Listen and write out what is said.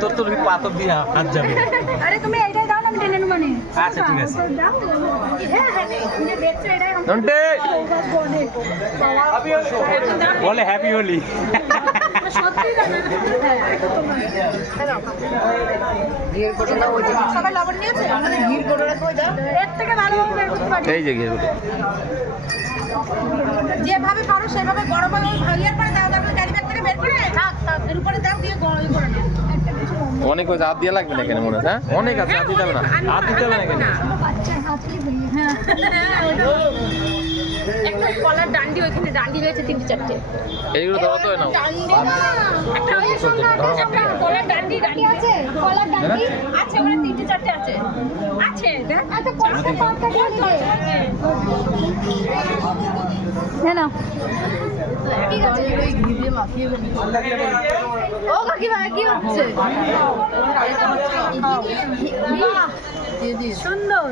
তোর তোর পাথর দিয়ে হাত যাবে। আরে তুমি এইটাই দাও না, আমি টেনে নেব মানে। আচ্ছা ঠিক আছে। বলে হ্যাপি হোলি। সবাই লবণ নিয়েছে? এর থেকে ভালোভাবে বের করতে পারি। এই যে ঘির যেভাবে পারো সেভাবে বড় বড় ভাইয়ার পরে দাও, তারপরে গাড়ি ব্যাগ থেকে বের করে এর উপরে দাও, দিয়ে গরম করে নাও। অনেক হয়েছে, হাত দিয়ে লাগবে না এখানে মনে হয়। হ্যাঁ অনেক আছে, হাত দিতে হবে না, হাত দিতে হবে না এখানে। বাচ্চার হাতই একটা কলার ডান্ডি, ওইখানে ডান্ডি রয়েছে 3-4টে। এইগুলো ধরো তো না, একটা কলার ডান্ডি আছে, কলার ডান্ডি আছে, ওখানে 3-4টে আছে। আছে দেখ, একটা কলার পাতা দিয়ে না ঠিক আছে, ওই ঘি দিয়ে মাখিয়ে ফেলি। ও কাকিমা কি হচ্ছে? সুন্দর।